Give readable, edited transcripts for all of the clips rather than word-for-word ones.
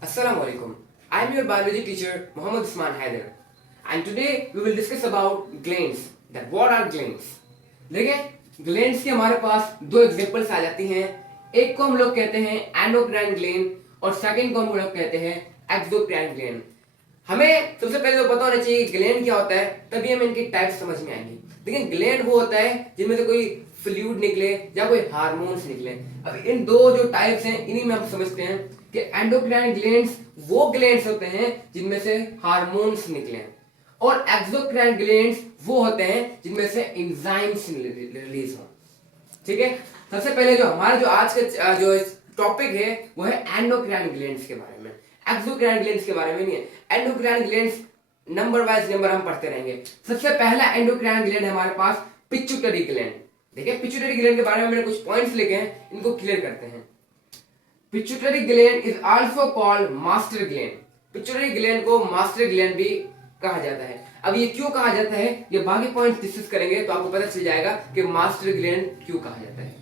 Assalamu alaikum. I am your biology teacher Muhammad Usman Haider, and today we will discuss about glands. That what are glands? देखिए glands के हमारे पास दो examples आ जाती हैं. एक को हम लोग कहते हैं एंडोक्राइन ग्लैंड और सेकंड को हम लोग कहते हैं एक्सोक्राइन ग्लैंड. हमें सबसे पहले तो पता होना चाहिए ग्लैंड क्या होता है, तभी हमें इनकी टाइप समझ में आएंगी. लेकिन ग्लैंड वो होता है जिनमें से कोई फ्लूइड निकले या कोई हार्मोन्स निकले. अब इन दो जो टाइप्स हैं इन्हीं में हम समझते हैं कि एंडोक्राइन ग्लैंड्स वो ग्लैंड्स होते हैं जिनमें से हार्मोन्स निकले और एक्सोक्राइन ग्लैंड्स वो होते हैं जिनमें से एंजाइम्स रिलीज हो. ठीक है, सबसे पहले जो हमारा जो आज का जो टॉपिक है वो है एंडोक्राइन ग्लैंड्स के बारे में. एक्सोक्राइन ग्लैंड्स के बारे में नहीं है. Endocrine glands number wise number हम पढ़ते रहेंगे. सबसे पहला एंडोक्राइन ग्लैंड है हमारे पास पिट्यूटरी ग्लैंड. देखिए पिट्यूटरी ग्लैंड के बारे में मैंने कुछ पॉइंट्स लिखे हैं, इनको क्लियर करते हैं. Pituitary gland is also called master gland. Pituitary gland को मास्टर ग्लैंड भी कहा जाता है. अब ये क्यों कहा जाता है, ये बाकी पॉइंट्स डिस्कस करेंगे तो आपको पता चल जाएगा कि मास्टर ग्लैंड क्यों कहा जाता है.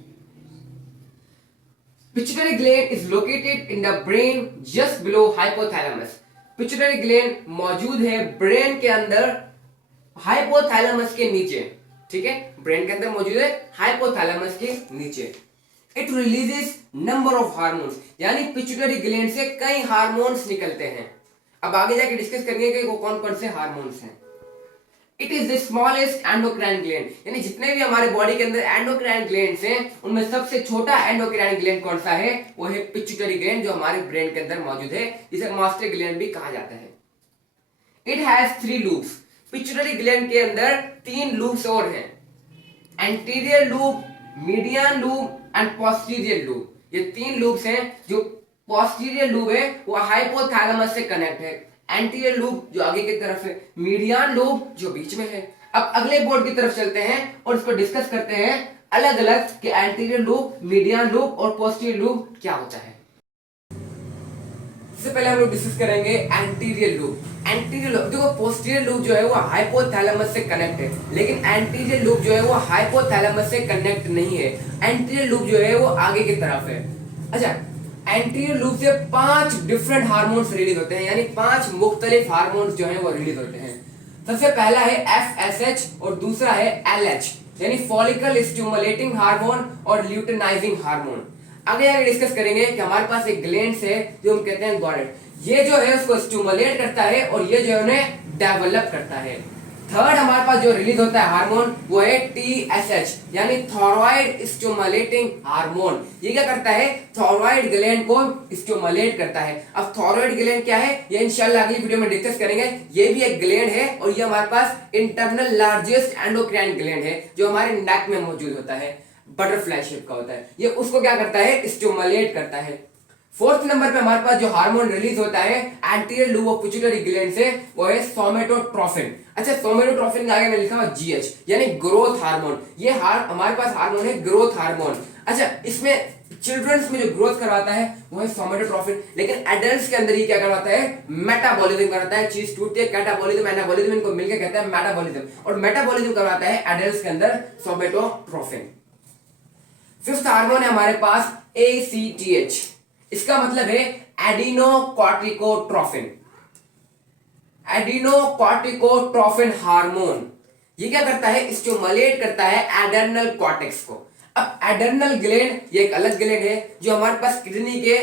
Pituitary gland is located in the brain just below hypothalamus. Pituitary gland मौजूद है ब्रेन के अंदर हाइपोथैलेमस के नीचे. ठीक है, ब्रेन के अंदर मौजूद है हाइपोथैलेमस के नीचे. It releases number of hormones, यानी पिट्यूटरी ग्लैंड से कई हार्मोन्स निकलते हैं. अब आगे जाके डिस्कस करेंगे कि वो कौन कौन से हार्मोन्स हैं. It is the smallest endocrine gland, यानी जितने भी हमारे बॉडी के अंदर एंडोक्राइन ग्लैंड्स हैं उनमें सबसे छोटा एंडोक्राइन ग्लैंड कौन सा है, वो है पिट्यूटरी ग्लैंड जो हमारे ब्रेन के अंदर मौजूद है, जिसे मास्टर ग्लैंड भी कहा जाता है. It has 3 loops. Pituitary gland के अंदर 3 लूप्स और हैं. Anterior loop, median loop and posterior loop. ये 3 लूप्स हैं. जो पोस्टीरियर लूप है वो हाइपोथैलेमस से कनेक्ट है. एंटीरियर लूप जो आगे की तरफ है, मीडियन लूप जो बीच में है. अब अगले बोर्ड की तरफ चलते हैं और इसको डिस्कस करते हैं अलग अलग कि एंटीरियर लूप, मीडियन लूप और पोस्टीरियर लूप क्या होता है. सबसे पहले हम लोग डिस्कस करेंगे एंटीरियर लूप. एंटीरियर लूप देखो, पोस्टीरियर लूप जो है वो हाइपोथैलेमस से कनेक्ट है, लेकिन एंटीरियर लूप जो है वो हाइपोथैलेमस से कनेक्ट नहीं है. एंटीरियर लूप जो है वो आगे की तरफ है. अच्छा, एंटीरियर लूप से 5 डिफरेंट हार्मोन्स रिलीज होते हैं, यानी 5 मुख्तलिफ हार्मोन्स जो है वो रिलीज होते हैं. सबसे पहला है FSH और दूसरा है LH, यानी फॉलिकल स्टिमुलेटिंग हार्मोन और ल्यूटेनाइजिंग हार्मोन. आगे आगे डिस्कस करेंगे कि हमारे पास एक ग्लैंड है जो हम कहते हैं गॉनेड. ये जो है उसको स्टिमुलेट करता है और ये जो है उन्हें डेवलप करता है. थर्ड हमारे पास जो रिलीज होता है हार्मोन वो है TSH, यानी थायराइड स्टिमुलेटिंग हार्मोन. ये क्या करता है, थायराइड ग्लैंड को स्टिमुलेट करता है. अब थायराइड ग्लैंड क्या है ये इंशाल्लाह अगली वीडियो में डिस्कस करेंगे. ये भी एक ग्लैंड है और ये हमारे पास इंटरनल लार्जेस्ट एंडोक्राइन ग्लैंड है जो हमारे नेक में मौजूद होता है, बटरफ्लाई शेप का होता है. ये उसको क्या करता है, स्टिमुलेट करता है. फोर्थ नंबर पे हमारे पास जो हार्मोन रिलीज होता है anterior loop of pituitary gland से वो है सोमेटोट्रोफिन. अच्छा, सोमेटोट्रोफिन के आगे मैं लिखा हुआ GH, यानी ग्रोथ हार्मोन. ये हमारे पास हार्मोन है ग्रोथ हार्मोन. अच्छा, इसमें चिल्ड्रंस में जो ग्रोथ करवाता है वो है सोमेटोट्रोफिन, लेकिन एडल्ट्स के अंदर ये क्या करवाता है, मेटाबॉलिज्म करवाता है. चीज टूटती है, कैटाबॉलिज्म एनाबॉलिज्म इनको मिलकर कहते हैं मेटाबॉलिज्म, और मेटाबॉलिज्म करवाता है एडल्ट्स के अंदर सोमेटोट्रोफिन. फिफ्थ हार्मोन है हमारे पास ACTH. इसका मतलब है एडिनोकॉर्टिकोट्रोफिन. एडिनोकॉर्टिकोट्रोफिन हार्मोन ये क्या करता है, स्टिमुलेट करता है एडर्नल कॉर्टेक्स को. अब एडर्नल ग्लैंड ये एक अलग ग्लैंड है जो हमारे पास किडनी के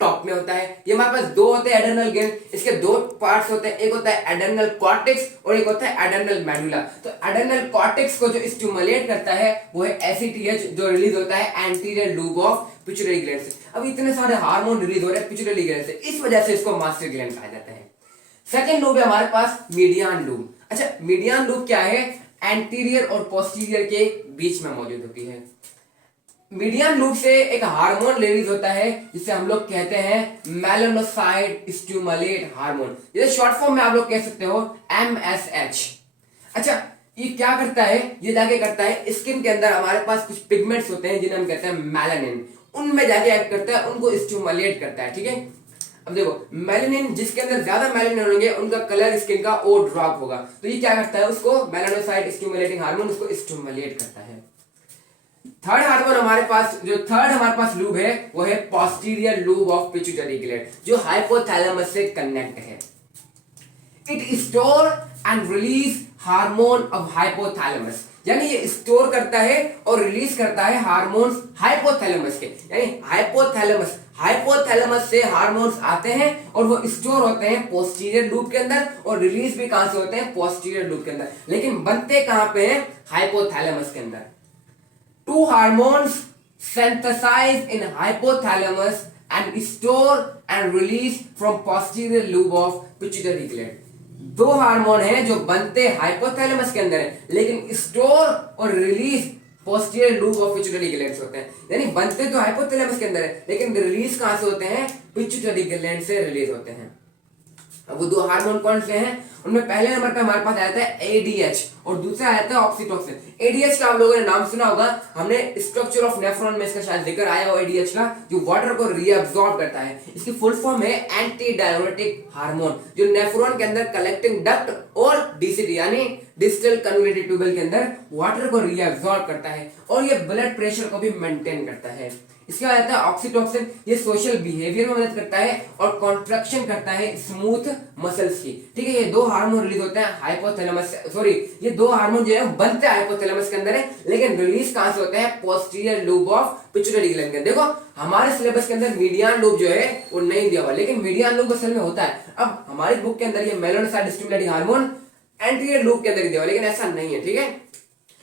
टॉप में होता है. ये हमारे पास 2 होते हैं एडर्नल ग्लैंड. इसके 2 पार्ट्स होते हैं, एक होता है एडर्नल कॉर्टेक्स और एक होता है एडर्नल मेडुला. तो एडर्नल कॉर्टेक्स को जो स्टिमुलेट करता है वो है ACTH जो रिलीज होता है anterior loop of pituitary gland से. अब इतने सारे हार्मोन रिलीज हो रहे हैं पिट्यूटरी ग्लैंड से, इस वजह से इसको मास्टर ग्लैंड कहा जाता है. सेकंड लूप है हमारे पास मीडियन लूप. अच्छा, मीडियन लूप क्या है, एंटीरियर और पोस्टीरियर के बीच में मौजूद होती है. मीडियन लूप से एक हार्मोन रिलीज होता है जिसे हम लोग कहते हैं मेलानोसाइट स्टिमुलेट हार्मोन. ये शॉर्ट फॉर्म में आप लोग कह सकते हो MSH. अच्छा, ये क्या करता है, ये जाके करता है स्किन के अंदर हमारे पास कुछ पिगमेंट्स होते हैं जिन्हें हम कहते हैं मेलानिन, उनमें जाके एक्ट करता है, उनको स्टिमुलेट करता है. ठीक है, अब देखो मेलानिन, जिसके अंदर ज्यादा मेलानिन होंगे उनका कलर स्किन का और ड्रॉप होगा. तो ये क्या करता है, उसको मेलानोसाइट स्टिमुलेटिंग हार्मोन उसको स्टिमुलेट करता है. थर्ड हार्मोन हमारे पास, जो थर्ड हमारे पास लूब है वो है posterior lube of pituitary gland, जो हाइपोथैलेमस से कनेक्ट है। It store and release hormone of hypothalamus, यानी ये स्टोर करता है और रिलीज करता है हार्मोन्स हाइपोथैलेमस के, यानी हाइपोथैलेमस से हार्मोन्स आते हैं और वो स्टोर होते हैं पोस्टीरियर लूब के अंदर और रिलीज भी कहां से होते हैं, पोस्टीरियर लूब के अंदर, लेकिन बनते कहां पे हैं, हाइपोथैलेमस के अंदर। Two hormones synthesized in hypothalamus and store and release from posterior lobe of pituitary gland। दो हार्मोन हैं जो बनते हाइपोथैलेमस के अंदर है लेकिन स्टोर और release posterior lube of pituitary gland से होते हैं, यानी बनते तो हाइपोथैलेमस के अंदर है लेकिन रिलीज कहां से होते हैं, पिट्यूटरी ग्लैंड से रिलीज होते हैं। अब वो दो हार्मोन कौन से हैं, उनमें पहले नंबर पे हमारे पास आता है एडीएच और दूसरा आता है ऑक्सीटोसिन। एडीएच का आप लोगों ने नाम सुना होगा, हमने स्ट्रक्चर ऑफ नेफ्रॉन में इसका शायद जिक्र आया हो एडीएच का, जो वाटर को रीअब्सॉर्ब करता है। इसकी फुल फॉर्म है एंटी डाययूरेटिक हार्मोन, जो नेफ्रॉन के अंदर कलेक्टिंग डक्ट और डीसीटी यानी डिस्टल कन्वोल्यूटेड ट्यूबल के अंदर वाटर को रीअब्सॉर्ब करता है और ये ब्लड प्रेशर को भी मेंटेन करता है। इसके बाद आता है ऑक्सीटोसिन, ये सोशल बिहेवियर में मदद करता है और कॉन्ट्रैक्शन करता है स्मूथ मसल्स की। ठीक है, ये दो हार्मोन रिलीज होते हैं हाइपोथैलेमस, सॉरी ये दो हार्मोन जो है बनते हैं हाइपोथैलेमस के अंदर है लेकिन रिलीज कहां से होते हैं, posterior lube of pituitary gland के अंदर। देखो हमारे सिलेबस के अंदर मीडियन लूब जो है वो नहीं दिया हुआ, लेकिन मीडियन लूब असल में होता है। अब हमारी बुक के अंदर ये melanocyte stimulating hormone anterior lube के अंदर दिया हुआ, लेकिन ऐसा नहीं है। ठीक है,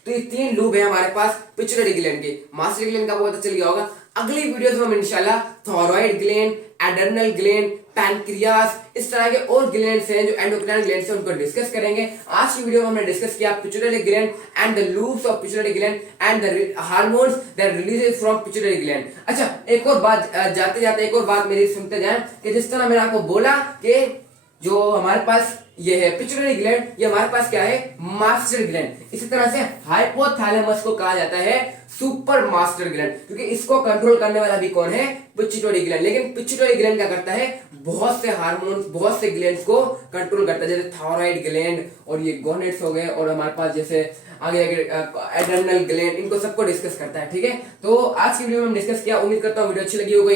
तो ये तीन लूब है हमारे पास पिट्यूटरी ग्लैंड के। मास्टर ग्लैंड का पता चल गया होगा। अगली वीडियोस में हम इंशाल्लाह thyroid gland, adrenal gland, pancreas, इस तरह के और ग्लैंड्स हैं जो एंडोक्राइन ग्लैंड्स हैं उनको डिस्कस करेंगे। आज की वीडियो में हमने डिस्कस किया pituitary gland and the lubes of pituitary gland and the hormones that releases from pituitary gland. अच्छा, एक और बात जाते जाते एक और बात मेरी सुनते जाएं कि जिस तरह मैंने आपको बोला कि जो हमारे पास ये है पिट्यूटरी ग्लैंड, ये हमारे पास क्या है, मास्टर ग्लैंड। इसी तरह से हाइपोथैलेमस को कहा जाता है सुपर मास्टर ग्लैंड, क्योंकि इसको कंट्रोल करने वाला भी कौन है, पिट्यूटरी ग्लैंड। लेकिन पिट्यूटरी ग्लैंड क्या करता है, बहुत से हार्मोन्स, बहुत से ग्लैंड्स को कंट्रोल करता है, जैसे थायराइड ग्लैंड और ये गोनेट्स हो गए और हमारे पास जैसे आगे एड्रेनल ग्लैंड, इनको सबको डिस्कस करता है। ठीक है, तो आज की वीडियो में हम डिस्कस किया। उम्मीद करता हूँ वीडियो अच्छी लगी होगी।